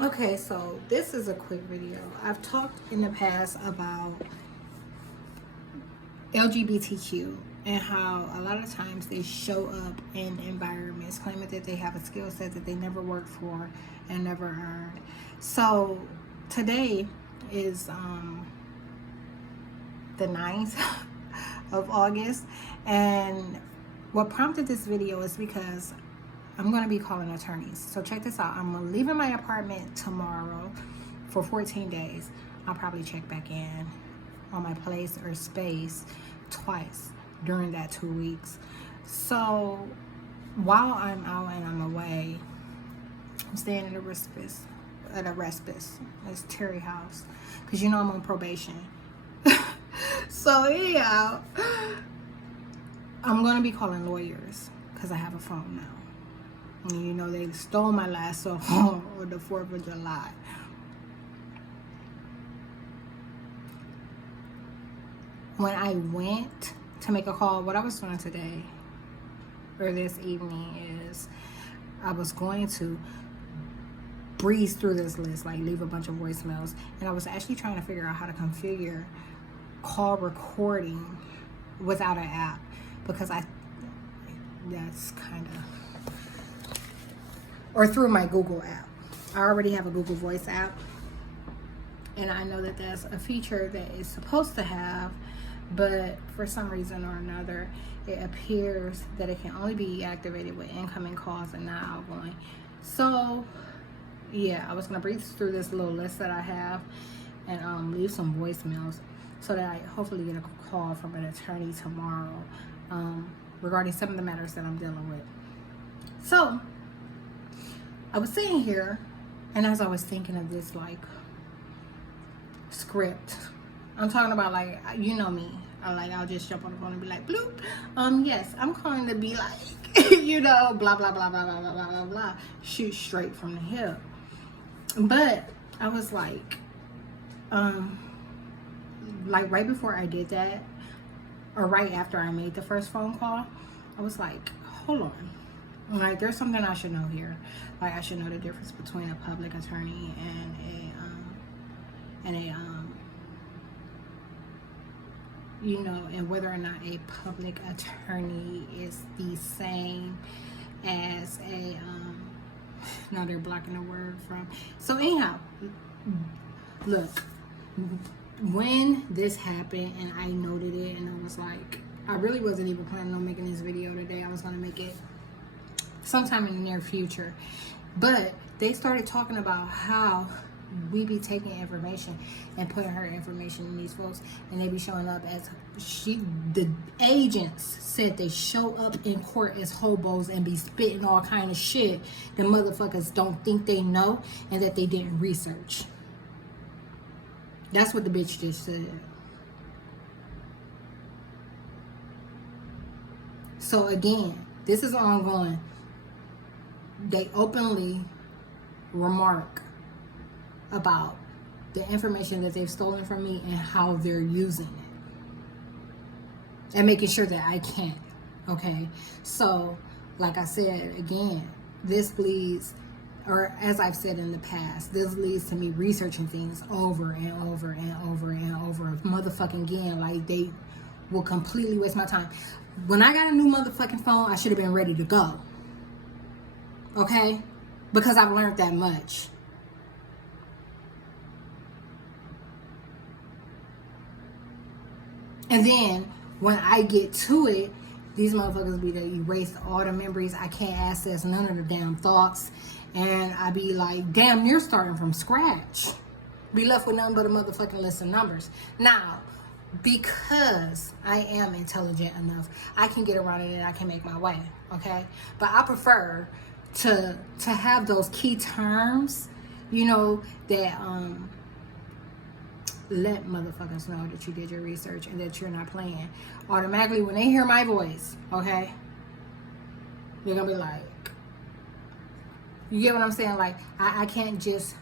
Okay, so this is a quick video. I've talked in the past about LGBTQ and how a lot of times they show up in environments claiming that they have a skill set that they never worked for and never earned. So today is the 9th of August, and what prompted this video is because I'm going to be calling attorneys. So check this out. I'm leaving my apartment tomorrow for 14 days. I'll probably check back in on my place or space twice during that 2 weeks. So while I'm out and I'm away, I'm staying at a respite. It's Terry House, because you know I'm on probation. So anyhow, I'm going to be calling lawyers because I have a phone now. And you know, they stole my last cell phone on the 4th of July. When I went to make a call, what I was doing today or this evening is I was going to breeze through this list, like leave a bunch of voicemails, and I was actually trying to figure out how to configure call recording without an app, because that's kind of, or through my Google app. I already have a Google Voice app, and I know that that's a feature that is supposed to have, but for some reason or another, it appears that it can only be activated with incoming calls and not outgoing. So yeah, I was gonna breeze through this little list that I have and leave some voicemails so that I hopefully get a call from an attorney tomorrow regarding some of the matters that I'm dealing with. So I was sitting here, and as I was thinking of this like script, I'm talking about, like, you know me, I'll just jump on the phone and be like, bloop, yes, I'm calling to be like, you know, blah blah blah blah blah blah blah blah blah, shoot straight from the hip. But I was like right before I did that, or right after I made the first phone call, I was like, hold on, like, there's something I should know here. Like, I should know the difference between a public attorney and a you know, and whether or not a public attorney is the same as a now they're blocking the word from. So anyhow, look, when this happened and I noted it, and I was like, I really wasn't even planning on making this video today. I was going to make it sometime in the near future, but they started talking about how we be taking information and putting her information in these folks, and they be showing up as the agents said they show up in court as hobos and be spitting all kind of shit. The motherfuckers don't think they know and that they didn't research. That's what the bitch just said. So again, this is ongoing. They openly remark about the information that they've stolen from me and how they're using it and making sure that I can't. Okay, so like I said again, this leads, or as I've said in the past, this leads to me researching things over and over and over and over motherfucking again. Like, they will completely waste my time. When I got a new motherfucking phone, I should have been ready to go. Okay, because I've learned that much. And then when I get to it, these motherfuckers be to erase all the memories. I can't access none of the damn thoughts. And I be like, damn, you're starting from scratch. Be left with nothing but a motherfucking list of numbers. Now, because I am intelligent enough, I can get around it and I can make my way, okay? But I prefer to have those key terms, you know, that let motherfuckers know that you did your research and that you're not playing. Automatically, when they hear my voice, okay, they're gonna be like, you get what I'm saying? Like, I can't just